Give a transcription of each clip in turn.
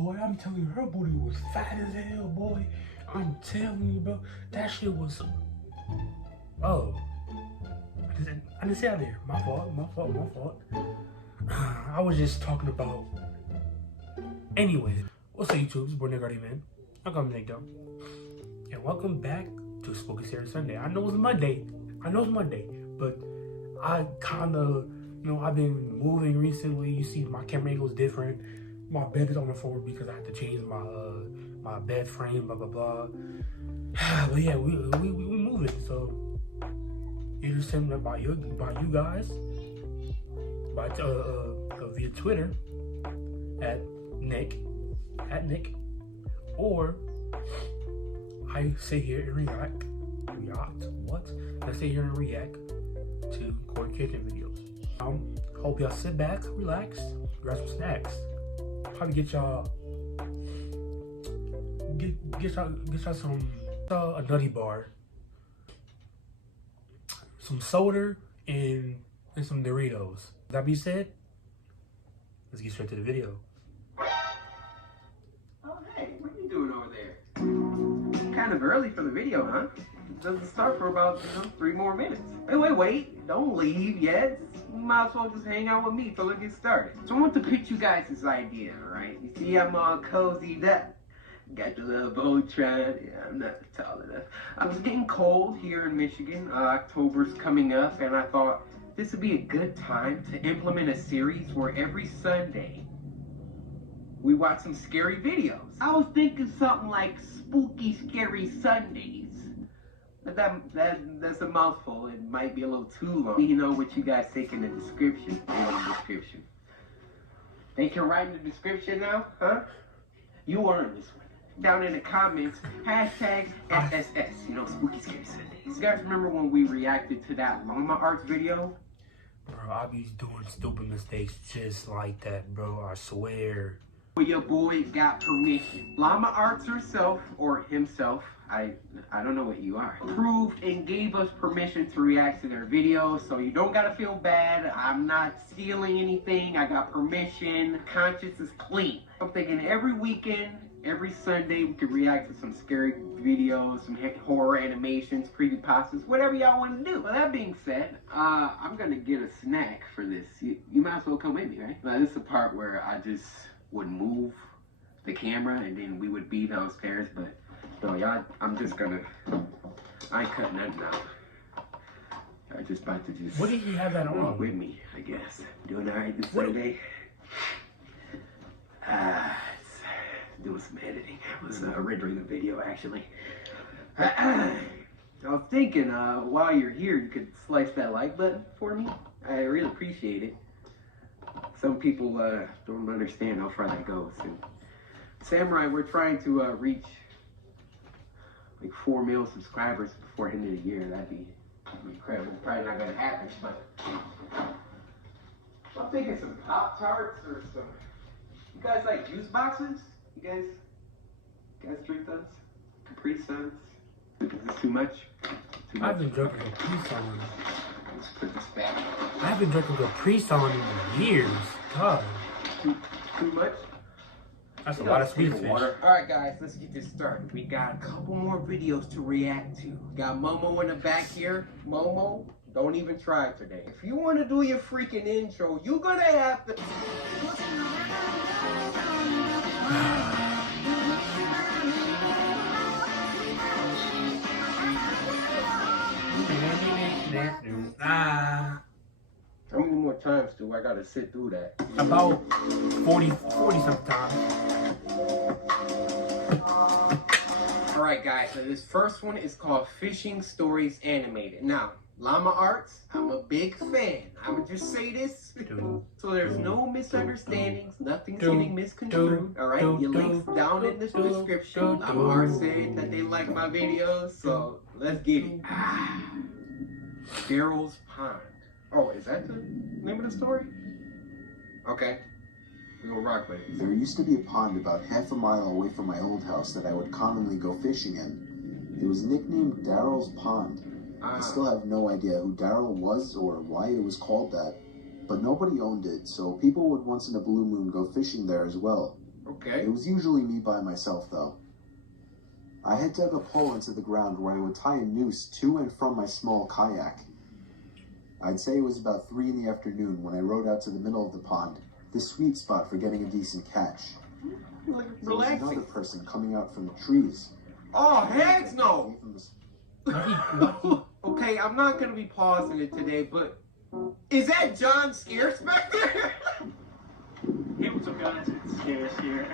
boy. I'm telling you, her booty was fat as hell, boy. I'm telling you, bro. That shit was. Oh. I didn't say that there. My fault. I was just talking about. Anyways, what's up, YouTube? It's your boy Nick Gardy, man. Welcome, Nick, though. And welcome back to Spooky Series Sunday. I know it's Monday, but I kind of, I've been moving recently. You see, my camera angle is different. My bed is on the floor because I had to change my bed frame, blah blah blah. But yeah, we moving. So you just send me by you guys by via Twitter at Nick, or I sit here and react. I sit here and react to Coryxkenshin videos. Hope y'all sit back, relax, grab some snacks. Probably get y'all some a nutty bar, some soda, and some Doritos. That being said, let's get straight to the video. Oh hey, what are you doing over there? Kind of early for the video, huh? It doesn't start for about 3 more minutes. Wait, don't leave yet. You might as well just hang out with me till it gets started. So I want to pitch you guys this idea, alright? You see I'm all cozied up. Got the little Voltron. Yeah, I'm not tall enough. I was getting cold here in Michigan. October's coming up, and I thought this would be a good time to implement a series where every Sunday we watch some scary videos. I was thinking something like Spooky Scary Sundays. But that's a mouthful. It might be a little too long. You know what you guys think in the description. They can write in the description now, huh? You earned this one. Down in the comments, hashtag SSS, Spooky Scary Sundays. You guys remember when we reacted to that Llama Arts video? Bro, I be doing stupid mistakes just like that, bro. I swear. Well, your boy got permission. Llama Arts herself, or himself, I don't know what you are, approved and gave us permission to react to their videos, so you don't gotta feel bad. I'm not stealing anything. I got permission. Conscience is clean. I'm thinking every weekend, every Sunday, we could react to some scary videos, some horror animations, creepypastas, whatever y'all want to do. Well, that being said, I'm gonna get a snack for this. You might as well come with me, right? Now, this is the part where I just would move the camera and then we would be downstairs, but no, y'all, I'm just gonna, I ain't cutting nothing out. I'm just about to just, what did he have that on? With me, I guess. Doing all right this Sunday. Doing some editing. I was rendering a video, actually. I was thinking, while you're here, you could slice that like button for me. I really appreciate it. Some people don't understand how far that goes. And Samurai, we're trying to reach like 4 million subscribers before the end of the year. That'd be incredible. Probably not gonna happen, but I'm thinking some Pop-Tarts or some. You guys like juice boxes? You guys drink those? Capri Suns? Is this too much? I've been drinking Capri Sun. Let's put this back. I haven't drinking Capri Sun in years. God. Too much? That's a lot of sweet fish. Alright guys, let's get this started. We got a couple more videos to react to. Got Momo in the back here. Momo, don't even try today. If you want to do your freaking intro, you're gonna have to... How many more times do I gotta sit through that? About 40 sometimes. Alright guys, so this first one is called Fishing Stories Animated. Now, Llama Arts, I'm a big fan. I would just say this so there's no misunderstandings, nothing's getting misconstrued. Alright, your link's down in the description. Llama Arts said that they like my videos, so let's get it. Daryl's Pond. Oh, is that the name of the story? Okay. We're gonna rock with it. There used to be a pond about half a mile away from my old house that I would commonly go fishing in. It was nicknamed Daryl's Pond. I still have no idea who Daryl was or why it was called that, but nobody owned it, so people would once in a blue moon go fishing there as well. Okay. It was usually me by myself, though. I had dug a hole into the ground where I would tie a noose to and from my small kayak. I'd say it was about 3 in the afternoon when I rowed out to the middle of the pond, the sweet spot for getting a decent catch. There was Relaxing. another person coming out from the trees. Oh, heck no! Gave him Okay, I'm not gonna be pausing it today, but is that John Scare Spectre? Hey, what's up, guys? It's Scares here.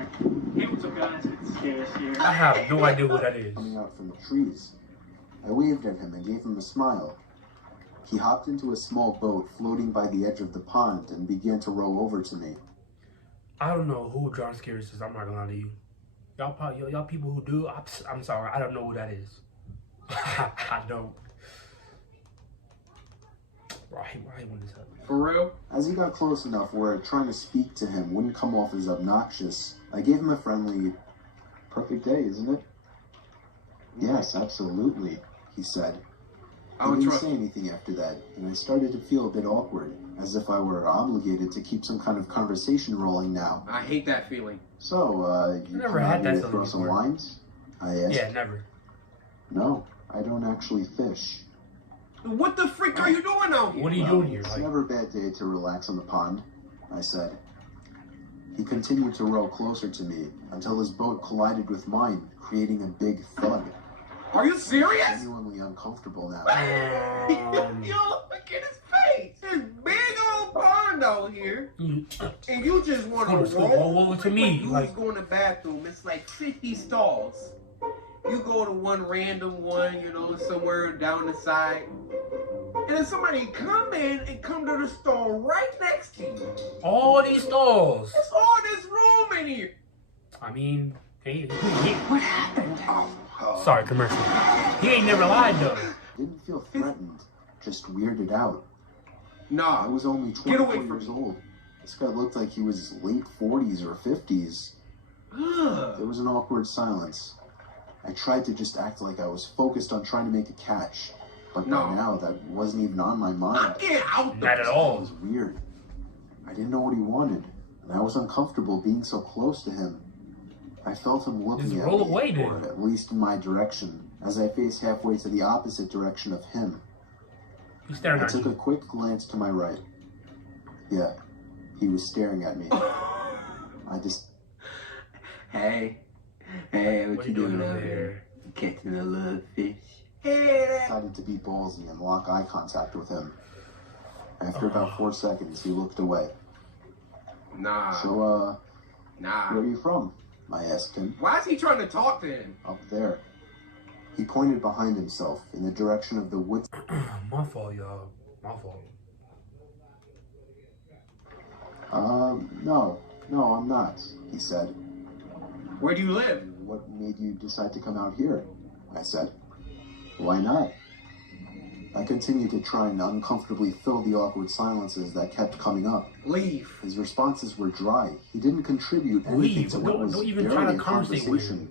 Hey, what's up, guys? It's Scares here. I have no idea what that is. coming out from the trees. I waved at him and gave him a smile. He hopped into a small boat floating by the edge of the pond and began to row over to me. I don't know who John Scares is. I'm not gonna lie to you. Y'all people who do, I'm sorry. I don't know who that is. I don't. Why would this happen? For real? As he got close enough where trying to speak to him wouldn't come off as obnoxious, I gave him a friendly, "Perfect day, isn't it?" "Yes, absolutely," he said. I He would didn't trust say anything after that, and I started to feel a bit awkward, as if I were obligated to keep some kind of conversation rolling now. I hate that feeling. "So, you Never come had out that here to throw feeling some before. lines?" I asked. Yeah, never. "No, I don't actually fish." What the frick are you doing out here? What are you doing here? "It's Like, never a bad day to relax on the pond," I said. He continued to row closer to me until his boat collided with mine, creating a big thud. Are you serious? Genuinely uncomfortable now. Yo, look at his face. This big old pond out here. And you just want to roll over to me. You Like, was going to the bathroom. It's like 50 stalls. You go to one random one, you know, somewhere down the side. And then somebody come in and come to the stall right next to you. all these stalls. It's all this room in here. I mean, hey, What happened? sorry, commercial. He ain't never lied though. Didn't feel threatened, just weirded out. I Nah. was only Get 24 away from years me. old. This guy looked like he was late 40s or 50s. There was an awkward silence. I tried to just act like I was focused on trying to make a catch, but No. by now that wasn't even on my mind. Get out Not at It all. was weird. I didn't know what he wanted, and I was uncomfortable being so close to him. I felt him looking Just at roll me, away, or then. at least in my direction, as I faced halfway to the opposite direction of him. He's staring I at took a you. quick glance to my right. Yeah, he was staring at me. I just... Hey, What you doing over there? Catching a little fish. decided to be ballsy and lock eye contact with him. After about 4 seconds, he looked away. Nah. So, Nah. where are you from? I asked him. Why is he trying to talk to him? Up there. He pointed behind himself in the direction of the woods. My fault, y'all. My fault. No, I'm not, he said. Where do you live? What made you decide to come out here? I said. Why not? I continued to try and uncomfortably fill the awkward silences that kept coming up. Leave. His responses were dry. He didn't contribute anything Leave. to what was Don't even barely try a to conversate with conversation.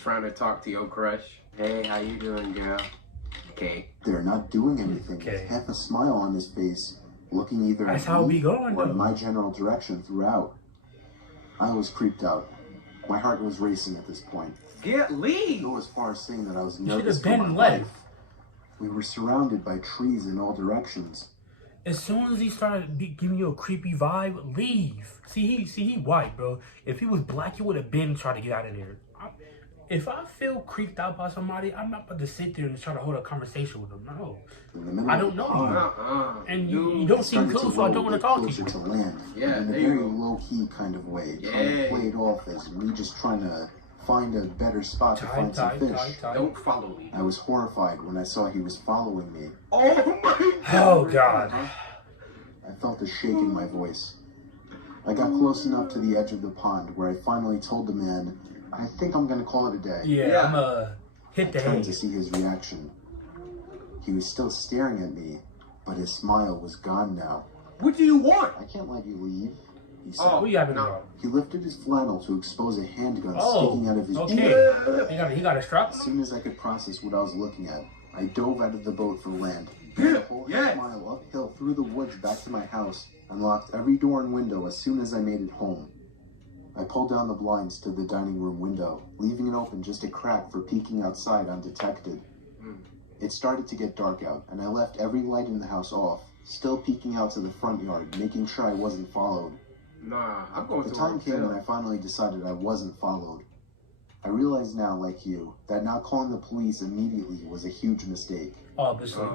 Trying to talk to your crush. Hey, how you doing, girl? Okay. They're not doing anything. Okay. With half a smile on his face, looking either That's at how me we going, or though. in my general direction throughout. I was creeped out. My heart was racing at this point. Get I leave. go as far as saying that I was You should nervous have for my been life. left. We were surrounded by trees in all directions. As soon as he started giving you a creepy vibe, leave. See, he white, bro. If he was black, he would have been trying to get out of there. If I feel creeped out by somebody, I'm not about to sit there and try to hold a conversation with them. No. In the middle I of don't the know pond, you. And Dude, you don't I seem started cool, to so I roll don't a want to bit talk to closer you. to land, Yeah, in a there you very go. low-key kind of way, trying Yeah. to play it off as me just trying to find a better spot to find some fish. Don't follow me. I was horrified when I saw he was following me. Oh my Oh, god. God. I felt a shake in my voice. I got close enough to the edge of the pond where I finally told the man, I think I'm going to call it a day. Yeah, I'm hit I the turned head. to see his reaction. He was still staring at me, but his smile was gone now. What do you want? I can't let you leave, he said. Oh. What you having No. about? He lifted his flannel to expose a handgun Oh, sticking out of his okay. He got a strap? As soon as I could process what I was looking at, I dove out of the boat for land. Yeah, The whole yeah. half mile uphill through the woods back to my house, and locked every door and window as soon as I made it home. I pulled down the blinds to the dining room window, leaving it open just a crack for peeking outside undetected. It started to get dark out, and I left every light in the house off, still peeking out to the front yard, making sure I wasn't followed. Nah, I'm going to The time came when I finally decided I wasn't followed. I realize now, like you, that not calling the police immediately was a huge mistake. Obviously.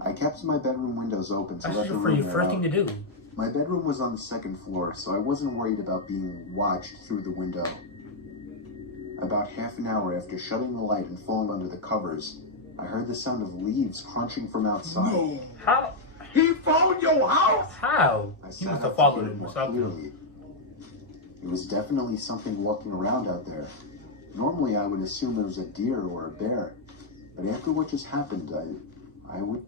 I kept my bedroom windows open to That's let the just room your air first out. thing to do. My bedroom was on the second floor, so I wasn't worried about being watched through the window. About half an hour after shutting the light and falling under the covers, I heard the sound of leaves crunching from outside. No. How? He found your house? How? I He sat must up have followed to hear it him or more something. clearly. It was definitely something walking around out there. Normally I would assume it was a deer or a bear, but after what just happened, I would...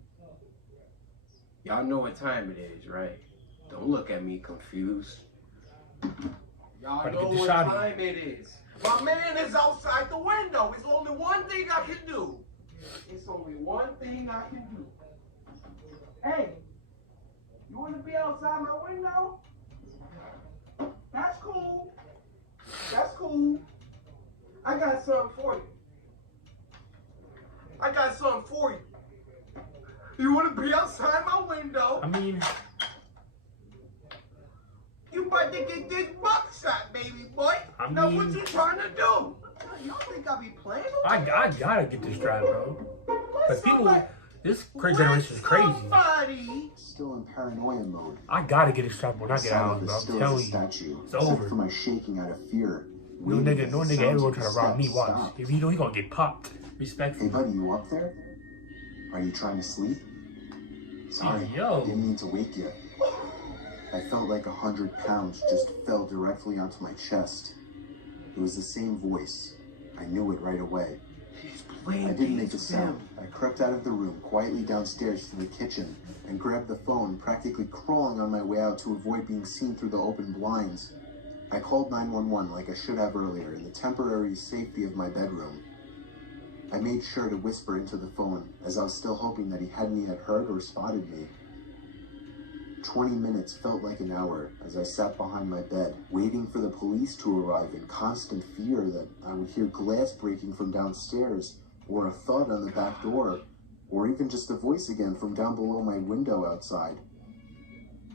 Y'all know what time it is, right? Don't look at me confused. Y'all Gotta know get the what shot in. time it is. My man is outside the window. It's only one thing I can do. It's only one thing I can do. Hey, you want to be outside my window? That's cool. That's cool. I got something for you. I got something for you. You want to be outside my window? I mean, You about to get this buckshot, baby boy. I Now mean- what you trying to do? Y'all think I be playing with I gotta get this drive, bro. Because people, this generation is crazy. Somebody. Still in paranoia mode. I gotta get this strap when I get out, Silent bro. as I'm still as a telling you. statue, It's except over. for my shaking out of fear. No waiting nigga, as no the nigga sounds ever of gonna the try to rob me. steps Watch. stopped. If he know he gonna get popped. Hey Respectfully. buddy, you up there? Are you trying to sleep? Sorry, Yo. I didn't mean to wake you. I felt like 100 pounds just fell directly onto my chest. It was the same voice. I knew it right away. He's playing I didn't make a games with sound. him. I crept out of the room, quietly downstairs to the kitchen, and grabbed the phone, practically crawling on my way out to avoid being seen through the open blinds. I called 911 like I should have earlier in the temporary safety of my bedroom. I made sure to whisper into the phone, as I was still hoping that he hadn't yet heard or spotted me. 20 minutes felt like an hour as I sat behind my bed, waiting for the police to arrive in constant fear that I would hear glass breaking from downstairs, or a thud on the back door, or even just a voice again from down below my window outside.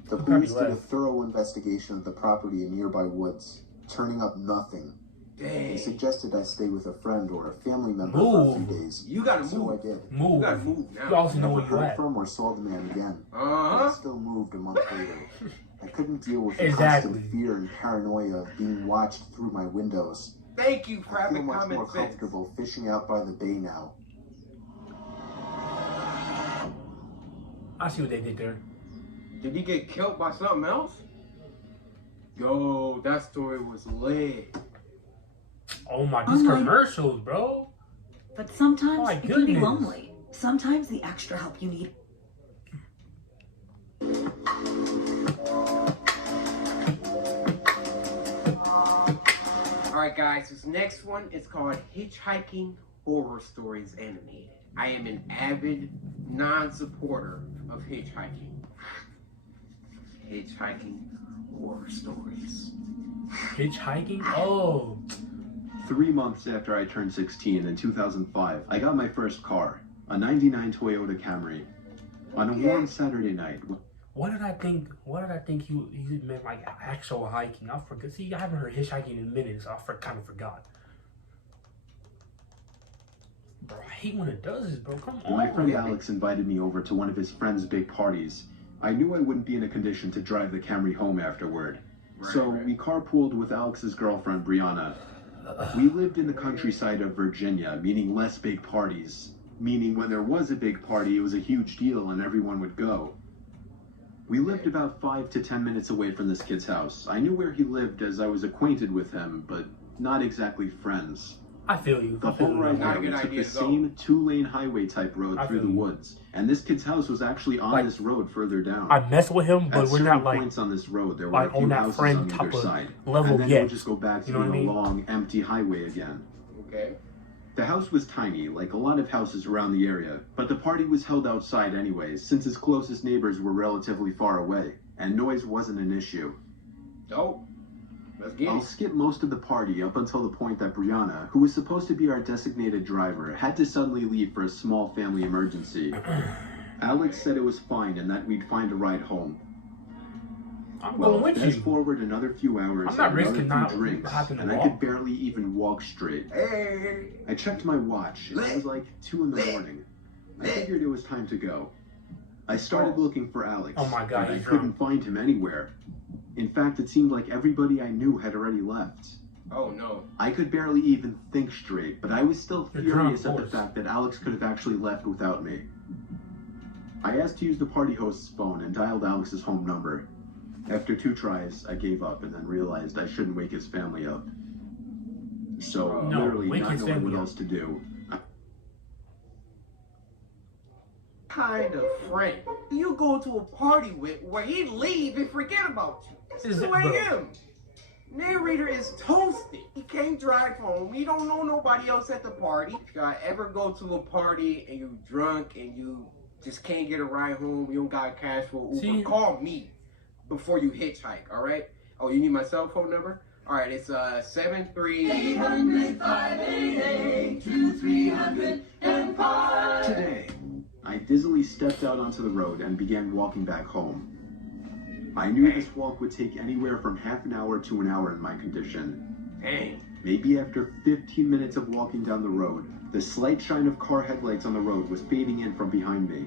The police did a thorough investigation of the property in nearby woods, turning up nothing. They Dang. suggested I stay with a friend or a family member for a few Move. days. You gotta So move. I did. Move. You gotta move You now. also know Never where you heard at. from or saw the man again. But Uh-huh. I still moved a month later. I couldn't deal with the Exactly. constant fear and paranoia of being watched through my windows. Thank you for I feel having much common more sense. comfortable fishing out by the bay now. I see what they did there. Did he get killed by something else? Yo, that story was lit. Oh my, these Unlike- commercials, bro. But sometimes My it can be goodness. lonely. Sometimes the extra help you need. Alright guys, this next one is called Hitchhiking Horror Stories Animated. I am an avid non-supporter of hitchhiking. Hitchhiking horror stories. Hitchhiking? Oh. 3 months after I turned 16 in 2005, I got my first car, a 99 Toyota Camry. On a warm Saturday night, What did I think? What did I think he meant like actual hiking? I forgot. See, I haven't heard hitchhiking in minutes, so I kind of forgot. Bro, I hate when it does this, bro. Come on. my friend Alex invited me over to one of his friend's big parties. I knew I wouldn't be in a condition to drive the Camry home afterward. So we carpooled with Alex's girlfriend, Brianna. We lived in the countryside of Virginia, meaning less big parties. Meaning when there was a big party, it was a huge deal and everyone would go. We lived about 5 to 10 minutes away from this kid's house. I knew where he lived as I was acquainted with him, but not exactly friends. I feel you. The I feel whole you. ride Not a there, we good took idea the to go. same 2-lane highway type road I through the feel you. woods. And this kid's house was actually on Like, this road further down. I mess with him, At but we're certain not like points on this road, there were like a few on that houses friend on type either of side. level And then it yet. would just go back to You know what I being mean? a long, empty highway again. Okay. The house was tiny, like a lot of houses around the area, but the party was held outside anyways, since his closest neighbors were relatively far away, and noise wasn't an issue. Dope. Let's get I'll it. skip most of the party up until the point that Brianna, who was supposed to be our designated driver, had to suddenly leave for a small family emergency. Alex said it was fine and that we'd find a ride home. I'm Well, going with fast you. forward another few hours I'm not and risking another not few drinks, having to and I walk. could barely even walk straight. Hey. I checked my watch, and it was like 2 in the morning. I figured it was time to go. I started looking for Alex, Oh my God, but I he's couldn't drunk. find him anywhere. In fact, it seemed like everybody I knew had already left. Oh no. I could barely even think straight, but I was still You're furious drunk, at of the course. fact that Alex could have actually left without me. I asked to use the party host's phone and dialed Alex's home number. After 2 tries, I gave up and then realized I shouldn't wake his family up. So, No, literally wake not his knowing family what up. else to do, Kind of friend you go to a party with where he leave and forget about you? It's Is 2 it, bro? a.m. Narrator is toasted. He can't drive home. He don't know nobody else at the party. If y'all ever go to a party and you drunk and you just can't get a ride home, you don't got cash for Uber, See? call me before you hitchhike, all right? Oh, you need my cell phone number? All right, it's 73... 800-588-2300 and 5. Today, I dizzily stepped out onto the road and began walking back home. I knew this walk would take anywhere from half an hour to an hour in my condition. Dang. Maybe after 15 minutes of walking down the road, the slight shine of car headlights on the road was fading in from behind me.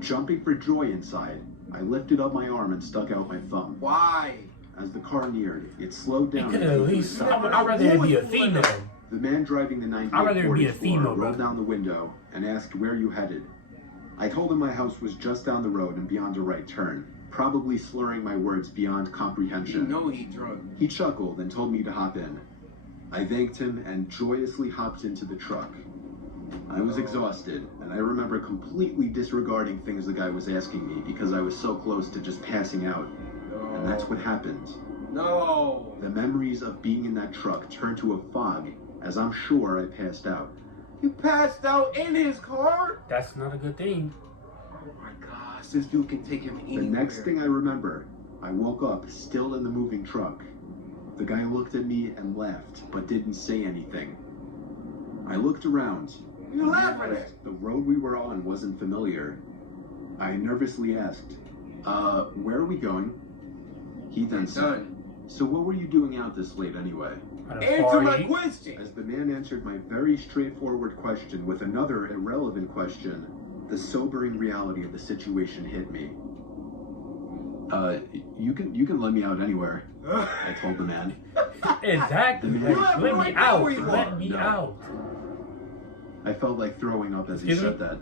Jumping for joy inside, I lifted up my arm and stuck out my thumb. Why? As the car neared, it slowed He down. could and have came at to a least. stop. I'd rather it be a female. The man driving the I'd rather 98 it Ford be a Explorer female, rolled bro. down the window and asked where you headed. I told him my house was just down the road and beyond a right turn, probably slurring my words beyond You comprehension. know he drunk. He chuckled and told me to hop in. I thanked him and joyously hopped into the truck. I was exhausted, and I remember completely disregarding things the guy was asking me because I was so close to just passing out. And that's what happened. No. The memories of being in that truck turned to a fog, as I'm sure I passed out. You passed out in his car? That's not a good thing. Oh my gosh, this dude can take him The anywhere. next thing I remember, I woke up still in the moving truck. The guy looked at me and laughed, but didn't say anything. I looked around. You and laughing realized at? the road we were on wasn't familiar. I nervously asked, where are we going? He then said, Done. so what were you doing out this late anyway? At a Answer my party. question. As the man answered my very straightforward question with another irrelevant question, the sobering reality of the situation hit me. You can let me out anywhere, I told the man. Exactly. You Like, have let no me idea out. where you Let are. me No. out. I felt like throwing up as he Excuse me? said that.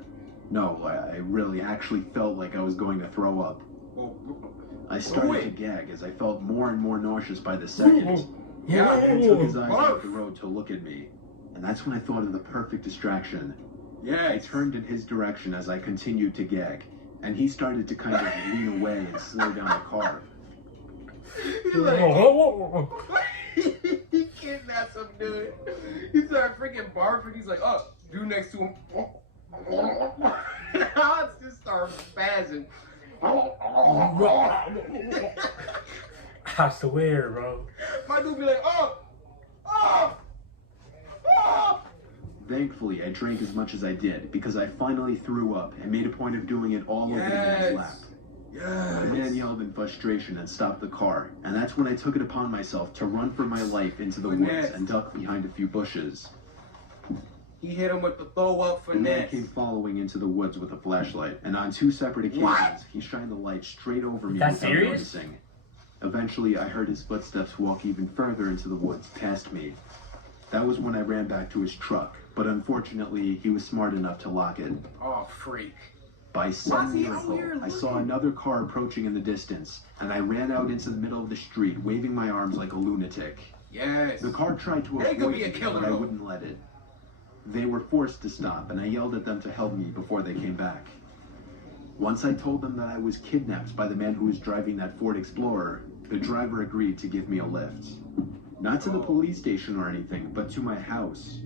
No, I really actually felt like I was going to throw up. I started Wait. to gag as I felt more and more nauseous by the second. Yeah, The man took his eyes Barf. off the road to look at me, and that's when I thought of the perfect distraction. Yeah. I turned in his direction as I continued to gag, and he started to kind of lean away and slow down the car. He's Whoa, like, whoa, whoa, whoa. he kidnapped some dude. He started freaking barfing. He's like, oh, dude next to him. Hans just started spazzing. I swear, bro. My dude be like, oh, oh, oh. Thankfully, I drank as much as I did because I finally threw up and made a point of doing it all over the man's lap. The man Yes. yelled in frustration and stopped the car, and that's when I took it upon myself to run for my life into the Finesse. woods and duck behind a few bushes. He hit him with the throw up The man finesse. came following into the woods with a flashlight, and on 2 separate occasions, What? he shined the light straight over me That without serious? noticing. Eventually, I heard his footsteps walk even further into the woods past me. That was when I ran back to his truck, but unfortunately, he was smart enough to lock it. Oh, freak. By some Why's he out miracle, here I saw looking? another car approaching in the distance, and I ran out into the middle of the street, waving my arms like a lunatic. Yes. The car tried to They could avoid be a me, killer, but I though. wouldn't let it. They were forced to stop, and I yelled at them to help me before they came back. Once I told them that I was kidnapped by the man who was driving that Ford Explorer, the driver agreed to give me a lift. Not to the police station or anything, but to my house.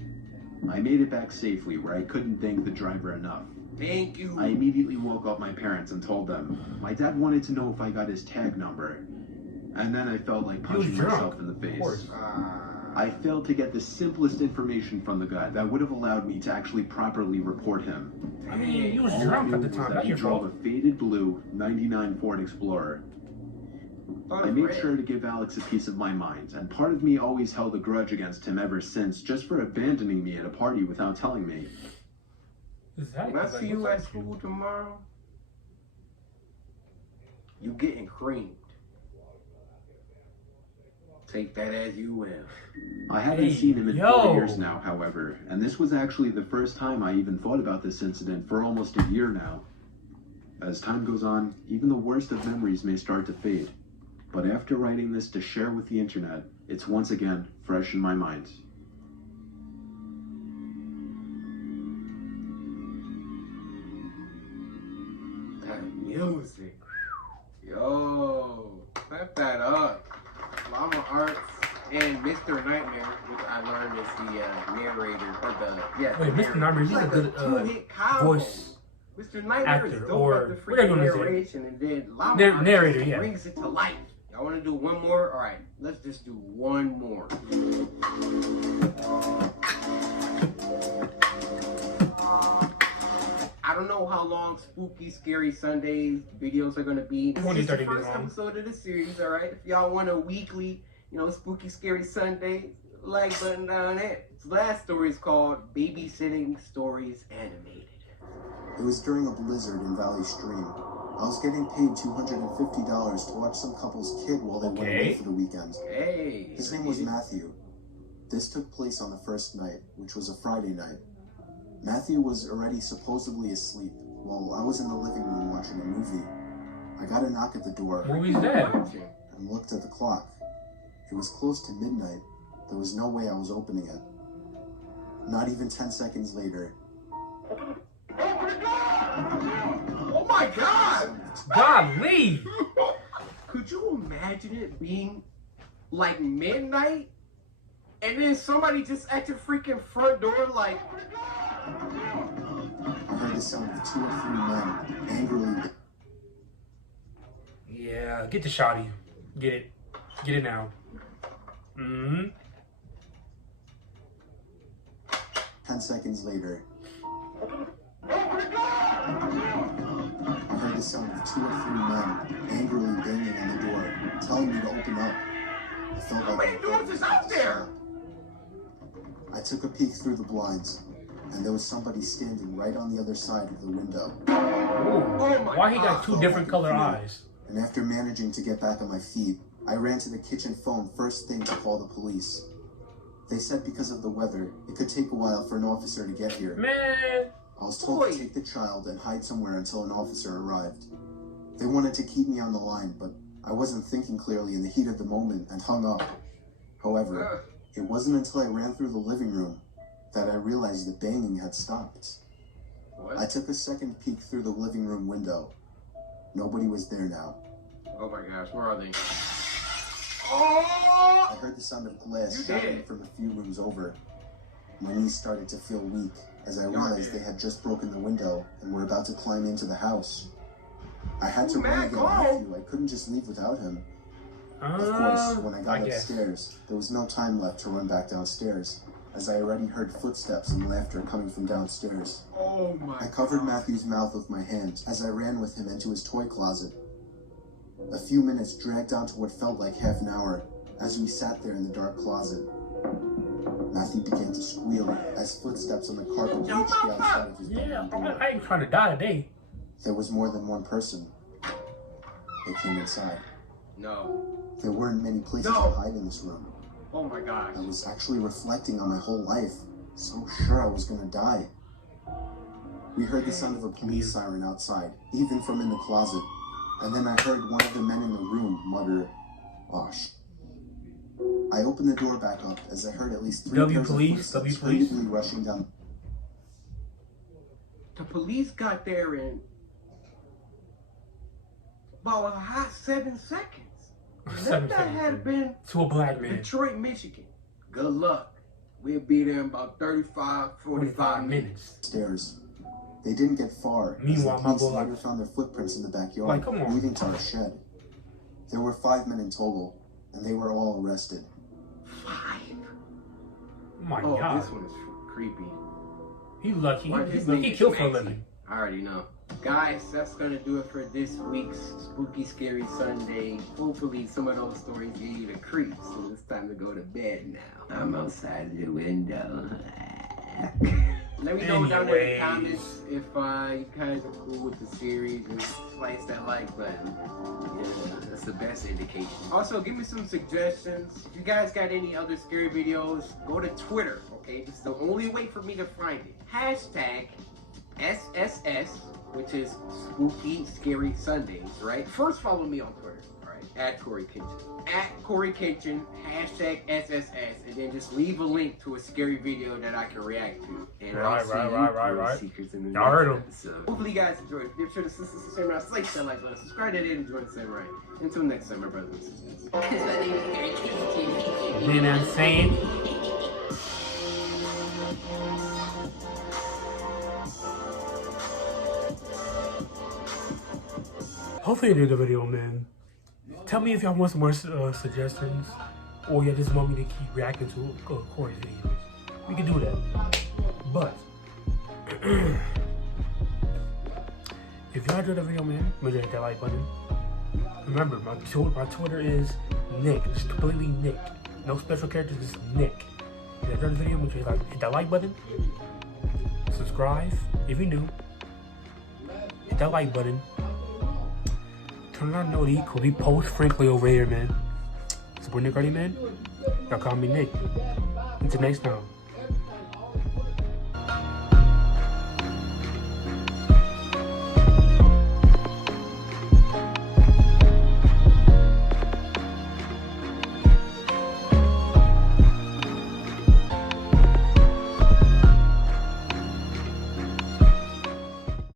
I made it back safely, where I couldn't thank the driver enough. Thank you. I immediately woke up my parents and told them. My dad wanted to know if I got his tag number. and then I felt like He was punching drunk, myself in the of face. course. I failed to get the simplest information from the guy that would have allowed me to actually properly report him. I mean, he was All I drunk knew at the was time. that That's he your drove fault. a faded blue '99 Ford Explorer. I made sure to give Alex a piece of my mind, and part of me always held a grudge against him ever since, just for abandoning me at a party without telling me. Exactly. When I Like, see you what's at up with school tomorrow, you getting creamed. Take that as you will. I haven't Hey, seen him in yo. 4 years now, however, and this was actually the first time I even thought about this incident for almost a year now. As time goes on, even the worst of memories may start to fade. But after writing this to share with the internet, it's once again fresh in my mind. That music. Yo, clap that up. Llama Arts and Mr. Nightmare, which I learned is the narrator, or Wait, Mr. Nightmare, he's a good two-hit combo. voice Mr. Nightmare actor, is dope or at the what are you freaking gonna say? narration, and then Llama Arts narrator, just yeah. brings it to life. Y'all want to do one more? All right, let's just do one more. I don't know how long Spooky Scary Sundays videos are going to be. This 20, is the 30 minutes first long. episode of the series, all right? If y'all want a weekly, Spooky Scary Sunday, like button down there. This last story is called Babysitting Stories Animated. It was during a blizzard in Valley Stream. I was getting paid $250 to watch some couple's kid while they went away Okay. for the weekend. Hey. His name was Matthew. This took place on the first night, which was a Friday night. Matthew was already supposedly asleep while I was in the living room watching a movie. I got a knock at the door What movie's that? and looked at the clock. It was close to midnight. There was no way I was opening it. Not even 10 seconds later. Oh my God! Golly! Could you imagine it being like midnight and then somebody just at your freaking front door like... I heard the sound of 2 or 3 men angrily. Yeah, get the shotty. Get it. Get it now. 10 seconds later. I heard the sound of 2 or 3 men angrily banging on the door, telling me to open up. I felt How like many doors is out there? I took a peek through the blinds, and there was somebody standing right on the other side of the window. Oh my Why he got God. two different color eyes? And after managing to get back on my feet, I ran to the kitchen phone first thing to call the police. They said because of the weather, it could take a while for an officer to get here. Man! I was told to take the child and hide somewhere until an officer arrived. They wanted to keep me on the line, but I wasn't thinking clearly in the heat of the moment and hung up. However, it wasn't until I ran through the living room that I realized the banging had stopped. What? I took a second peek through the living room window. Nobody was there now. Oh my gosh, where are they? Oh! I heard the sound of glass You shattering did. from a few rooms over. My knees started to feel weak as I realized they had just broken the window and were about to climb into the house. I had to run and get Matthew. I couldn't just leave without him. Of course, when I got upstairs, there was no time left to run back downstairs, as I already heard footsteps and laughter coming from downstairs. Oh my I covered God. Matthew's mouth with my hands as I ran with him into his toy closet. A few minutes dragged on to what felt like half an hour as we sat there in the dark closet. Matthew began to squeal as footsteps on the carpet reached the outside of his bedroom door. I ain't trying to die today. There was more than one person. They came inside. No. There weren't many places No. to hide in this room. Oh my gosh. I was actually reflecting on my whole life, so sure I was gonna die. We heard the sound of a police siren outside, even from in the closet, and then I heard one of the men in the room mutter, "Osh." I opened the door back up as I heard at least 3 pairs of footsteps hurriedly rushing down. The police got there in about a hot 7 seconds. Let that had been To a black man. Detroit, Michigan. Good luck. We'll be there in about 35, 45 minutes. Stairs. They didn't get far. Meanwhile, as the my police boy, later found their footprints in the backyard, like, come on. leading to our shed. There were 5 men in total, and they were all arrested. 5? Oh my Oh, God. this one is creepy. He's lucky. Why his He's name lucky. He is killed for a Schmancy? living. I already know. Guys, that's gonna do it for this week's Spooky Scary Sunday. Hopefully some of those stories gave you the creeps, so it's time to go to bed now. I'm outside the window. Let me know down in the comments if you guys are cool with the series and slice that like button. Yeah, that's the best indication. Also, give me some suggestions. If you guys got any other scary videos, go to Twitter, okay? This is the only way for me to find it. Hashtag SSS, which is Spooky Scary Sundays, right? First follow me on Twitter, alright? At Coryxkenshin. At Coryxkenshin, hashtag SSS, and then just leave a link to a scary video that I can react to. And I'll see you secrets in the next episode. Hopefully you guys enjoyed. Be sure to samurai, slate that like button, subscribe to it, and join the samurai. Until next time, my brothers and sisters. You know what I'm saying? Hopefully you did the video, man. Tell me if y'all want some more suggestions, or y'all just want me to keep reacting to Corey's videos. We can do that. But if y'all enjoyed the video, man, make sure to hit that like button. Remember, my Twitter is Nick. It's completely Nick. No special characters, just Nick. If you enjoyed the video, make sure you hit that like button. Subscribe if you're new. Hit that like button. Turn on notifications because we post frankly over here, man. Support Nick already, man. Y'all call me Nick. Until next time.